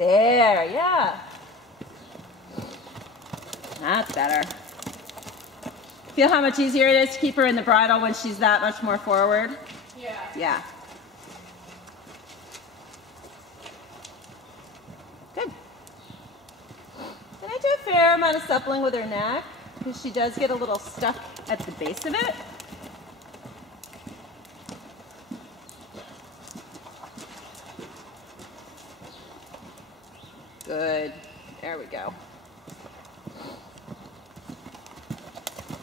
There, yeah. That's better. Feel how much easier it is to keep her in the bridle when she's that much more forward? Yeah. Yeah. Good. And I do a fair amount of suppling with her neck because she does get a little stuck at the base of it. Good. There we go.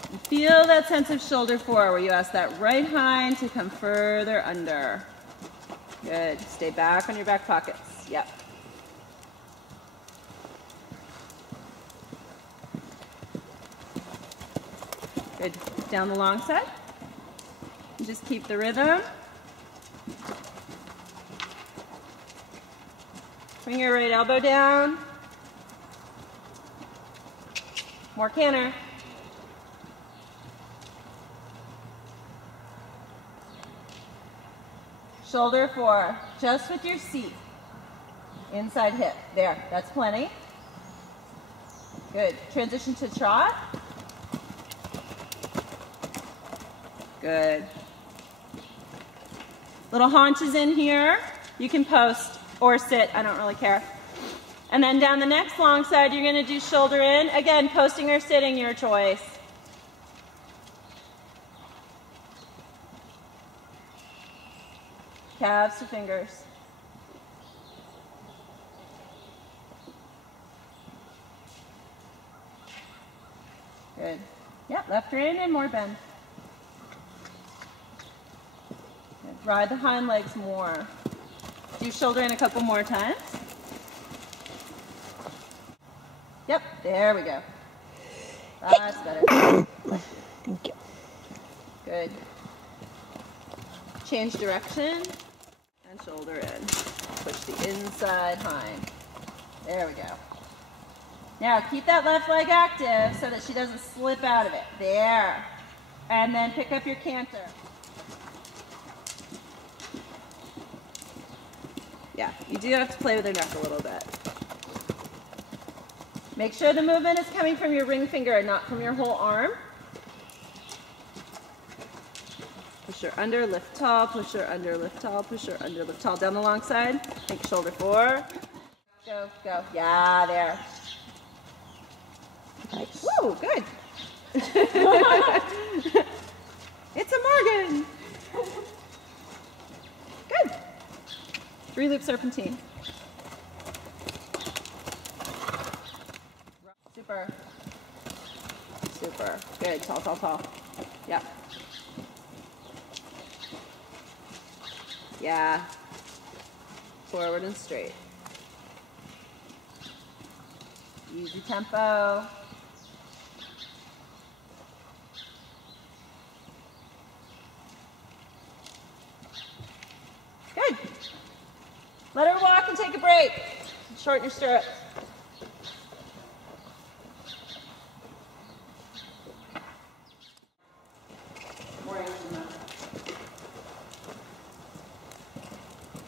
And feel that sense of shoulder forward where you ask that right hind to come further under. Good. Stay back on your back pockets. Yep. Good. Down the long side. And just keep the rhythm. Bring your right elbow down. More canter. Shoulder 4, just with your seat. Inside hip. There, that's plenty. Good. Transition to trot. Good. Little haunches in here. You can post or sit, I don't really care. And then down the next long side, you're gonna do shoulder in. Again, posting or sitting, your choice. Calves to fingers. Good. Yep, left rein and more bend. Good. Ride the hind legs more. Do shoulder in a couple more times. Yep, there we go. That's better. Thank you. Good. Change direction and shoulder in. Push the inside hind. There we go. Now keep that left leg active so that she doesn't slip out of it. There. And then pick up your canter. Yeah, you do have to play with her neck a little bit. Make sure the movement is coming from your ring finger and not from your whole arm. Push her under, lift tall, push her under, lift tall, push her under, lift tall. Down the long side. Think shoulder 4. Go, go. Yeah, there. Nice. Woo, good. It's a Morgan. Good. 3-loop serpentine. Super. Super. Good. Tall, tall, tall. Yep. Yeah. Forward and straight. Easy tempo. Good. Let her walk and take a break. Shorten your stirrups. More action now.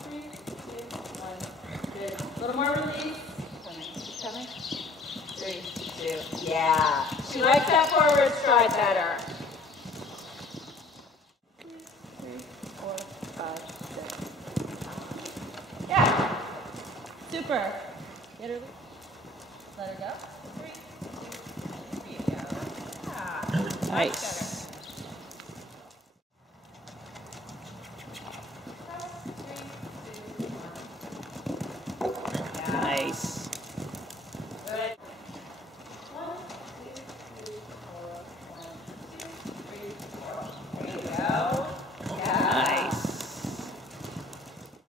3, 2, 1. Good. A little more release. Coming. 3, 2. Yeah. She likes that forward stride better. 3, 4, 5, 6. Yeah. Super. Get her loose. Let her go. 3, 2, there you go. Yeah. Nice. Nice.